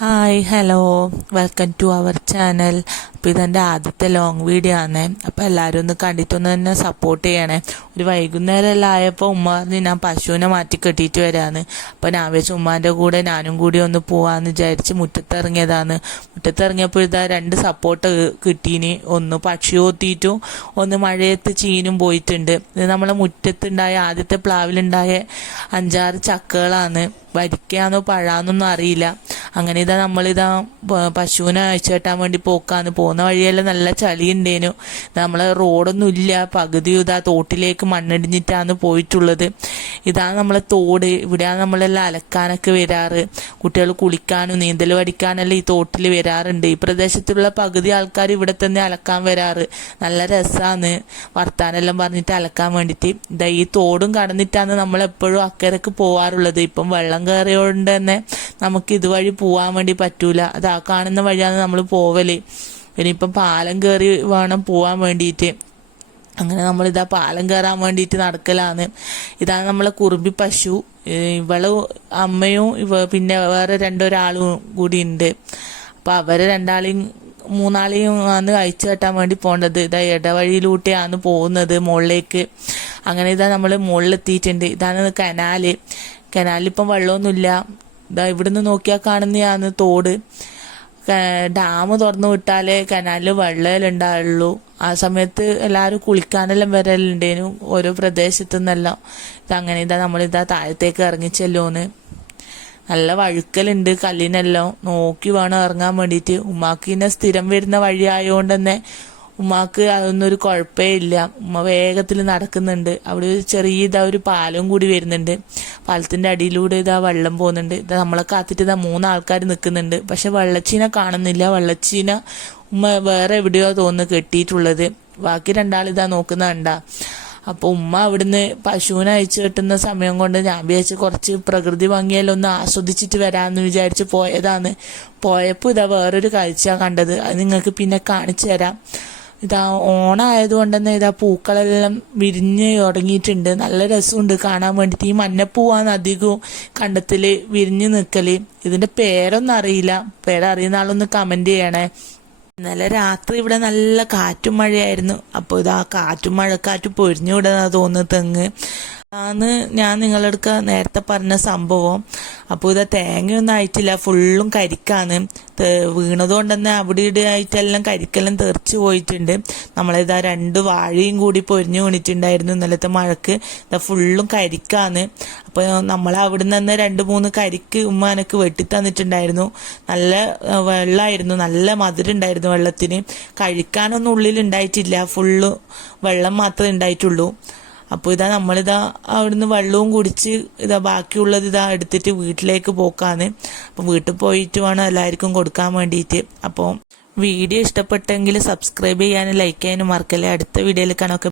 Hi hello welcome to our channel അപ്പോൾ ഇതെന്റെ ആദ്യത്തെ ലോങ് വീഡിയോ ആണ്. അപ്പോൾ എല്ലാവരും ഒന്ന് കണ്ടിട്ടൊന്ന് തന്നെ സപ്പോർട്ട് ചെയ്യണേ. ഒരു വൈകുന്നേരം എല്ലാം ആയപ്പോൾ ഉമ്മ പറഞ്ഞ് ഞാൻ പശുവിനെ മാറ്റി കെട്ടിയിട്ട് വരാന്ന്. അപ്പോൾ ഞാൻ വെച്ച് ഉമ്മാന്റെ കൂടെ ഞാനും കൂടി ഒന്ന് പോവാന്ന് വിചാരിച്ച് മുറ്റത്തിറങ്ങിയതാണ്. മുറ്റത്തിറങ്ങിയപ്പോൾ ഇതാ രണ്ട് സപ്പോർട്ട് കിട്ടീന്. ഒന്ന് പക്ഷി ഓത്തിയിട്ടും ഒന്ന് മഴയത്ത് ചീനും പോയിട്ടുണ്ട്. ഇത് നമ്മളെ മുറ്റത്തുണ്ടായ ആദ്യത്തെ പ്ലാവിലുണ്ടായ അഞ്ചാറ് ചക്കകളാണ്. വരിക്കാന്നോ പഴാന്നൊന്നും അറിയില്ല. അങ്ങനെ ഇതാ നമ്മളിതാ പശുവിനെ അയച്ചു കെട്ടാൻ വേണ്ടി പോക്കാന്ന് പോകുന്ന വഴിയെല്ലാം നല്ല ചളി ഉണ്ടേനു നമ്മളെ റോഡൊന്നും ഇല്ല. പകുതി ഇതാ തോട്ടിലേക്ക് മണ്ണിടിഞ്ഞിട്ടാണ് പോയിട്ടുള്ളത്. ഇതാ നമ്മളെ തോട്. ഇവിടെയാണ് നമ്മളെല്ലാം അലക്കാനൊക്കെ വരാറ്. കുട്ടികൾ കുളിക്കാനും നീന്തൽ പഠിക്കാനെല്ലാം ഈ തോട്ടിൽ വരാറുണ്ട്. ഈ പ്രദേശത്തുള്ള പകുതി ആൾക്കാർ ഇവിടെ തന്നെ അലക്കാൻ വരാറ്. നല്ല രസമാണ് വർത്താനെല്ലാം പറഞ്ഞിട്ട് അലക്കാൻ വേണ്ടിയിട്ട് ഇതാ ഈ തോടും കടന്നിട്ടാണ് നമ്മൾ എപ്പോഴും അക്കരക്ക് പോവാറുള്ളത്. ഇപ്പം വെള്ളം കയറിയോണ്ട് തന്നെ നമുക്ക് ഇതുവഴി പോവാൻ വേണ്ടി പറ്റൂല. അത് ആ കാണുന്ന വഴിയാണ് നമ്മൾ പോവൽ. ഇനിയിപ്പം പാലം കയറി വേണം പോവാൻ വേണ്ടിയിട്ട് അങ്ങനെ നമ്മൾ ഇതാ പാലം കയറാൻ വേണ്ടിയിട്ട് നടക്കലാണ്. ഇതാണ് നമ്മളെ കുറുമ്പി പശു. ഇവൾ അമ്മയും ഇവ പിന്നെ വേറെ രണ്ടൊരാളും കൂടി ഉണ്ട് അപ്പൊ അവരെ രണ്ടാളെയും മൂന്നാളെയും ആണ് അയച്ചു കെട്ടാൻ വേണ്ടി പോണ്ടത് ഇതാ ഇടവഴിയിലൂട്ടെയാണ് പോകുന്നത് മുകളിലേക്ക് അങ്ങനെ ഇതാ നമ്മൾ മുകളിലെത്തിയിട്ടുണ്ട് ഇതാണ് കനാല്. കനാലിപ്പം വെള്ളമൊന്നുമില്ല ഇതാ ഇവിടുന്ന് നോക്കിയാൽ കാണുന്നതാണ് തോട്. ഡാം തുറന്നു വിട്ടാലേ കനാലിൽ വെള്ളം ഉണ്ടാവുള്ളൂ ആ സമയത്ത് എല്ലാവരും കുളിക്കാനെല്ലാം വരലുണ്ടേനു ഓരോ പ്രദേശത്തു നിന്നെല്ലാം അങ്ങനെ ഇതാ നമ്മളിതാ താഴത്തേക്ക് ഇറങ്ങി ചെല്ലുമെന്ന് നല്ല വഴുക്കലുണ്ട് കല്ലിനെല്ലാം. നോക്കി വേണം ഇറങ്ങാൻ വേണ്ടിയിട്ട് ഉമ്മാക്കിനെ സ്ഥിരം വരുന്ന വഴി ആയതുകൊണ്ട് തന്നെ ഉമ്മാക്ക് അതൊന്നും ഒരു കുഴപ്പമേ ഇല്ല. ഉമ്മ വേഗത്തിൽ നടക്കുന്നുണ്ട്. അവിടെ ഒരു ചെറിയ ഇതാ ഒരു പാലം കൂടി വരുന്നുണ്ട്. പാലത്തിന്റെ അടിയിലൂടെ ഇതാ വെള്ളം പോകുന്നുണ്ട്. ഇതാ നമ്മളെ കാത്തിട്ട് ഇതാ മൂന്നാൾക്കാർ നിൽക്കുന്നുണ്ട് പക്ഷെ വെള്ളച്ചീന കാണുന്നില്ല. വെള്ളച്ചീന ഉമ്മ വേറെ എവിടെയോ തോന്നുന്നു കെട്ടിയിട്ടുള്ളത്. ബാക്കി നോക്കുന്ന കണ്ടാ. അപ്പൊ ഉമ്മ അവിടുന്ന് പശുവിനെ അയച്ചു കിട്ടുന്ന സമയം കൊണ്ട് ഞാൻ വിചാരിച്ച് കുറച്ച് പ്രകൃതി ഭംഗിയെല്ലാം ഒന്ന് ആസ്വദിച്ചിട്ട് വരാമെന്ന് വിചാരിച്ച് പോയതാണ്. പോയപ്പോൾ ഇതാ വേറൊരു കാഴ്ച കണ്ടത്. അത് നിങ്ങൾക്ക് പിന്നെ കാണിച്ചു തരാം. ഇതാ ഓണായതുകൊണ്ട് തന്നെ ഇതാ പൂക്കളെല്ലാം വിരിഞ്ഞ് തുടങ്ങിയിട്ടുണ്ട് നല്ല രസമുണ്ട് കാണാൻ വേണ്ടിയിട്ട്. ഈ മഞ്ഞപ്പൂവാണ് അധികവും കണ്ടത്തിൽ വിരിഞ്ഞ് നിൽക്കൽ ഇതിന്റെ പേരൊന്നും അറിയില്ല. പേരറിയുന്ന ആളൊന്ന് കമന്റ് ചെയ്യണേ. ഇന്നലെ രാത്രി ഇവിടെ നല്ല കാറ്റും മഴയായിരുന്നു. അപ്പോൾ ഇതാ കാറ്റും മഴക്കാറ്റും പൊരിഞ്ഞു വിടുന്ന തോന്നുന്നു തെങ്ങ്. അതാണ് ഞാൻ നിങ്ങളടുക്ക നേരത്തെ പറഞ്ഞ സംഭവം. അപ്പോൾ ഇത് തേങ്ങയൊന്നും ആയിട്ടില്ല. ഫുള്ളും കരിക്കാണ്. വീണതുകൊണ്ട് തന്നെ അവിടെ ഇവിടെ ആയിട്ടെല്ലാം കരിക്കെല്ലാം തെറിച്ച് പോയിട്ടുണ്ട്. നമ്മളിതാ രണ്ട് വാഴയും കൂടി പൊരിഞ്ഞു വീണിട്ടുണ്ടായിരുന്നു ഇന്നലത്തെ മഴക്ക്. ഇതാ ഫുള്ളും കരിക്കാണ്. അപ്പോൾ നമ്മൾ അവിടുന്ന് തന്നെ രണ്ട് മൂന്ന് കരിക്ക് ഉമ്മ വെട്ടി തന്നിട്ടുണ്ടായിരുന്നു. നല്ല വെള്ളമായിരുന്നു നല്ല മധുരം ഉണ്ടായിരുന്നു വെള്ളത്തിന്. കഴിക്കാനൊന്നും ഉള്ളിൽ ഉണ്ടായിട്ടില്ല. ഫുള്ള് വെള്ളം മാത്രമേ ഉണ്ടായിട്ടുള്ളൂ. അപ്പോൾ ഇതാ നമ്മളിതാ അവിടുന്ന് വെള്ളവും കുടിച്ച് ഇതാ ബാക്കിയുള്ളത് ഇതാ എടുത്തിട്ട് വീട്ടിലേക്ക് പോക്കാന്ന്. അപ്പോൾ വീട്ടിൽ പോയിട്ട് വേണം എല്ലാവർക്കും കൊടുക്കാൻ വേണ്ടിയിട്ട് അപ്പോൾ വീഡിയോ ഇഷ്ടപ്പെട്ടെങ്കിൽ സബ്സ്ക്രൈബ് ചെയ്യാനും ലൈക്ക് ചെയ്യാനും മറക്കല്ലേ. അടുത്ത വീഡിയോയിൽ കാണാം.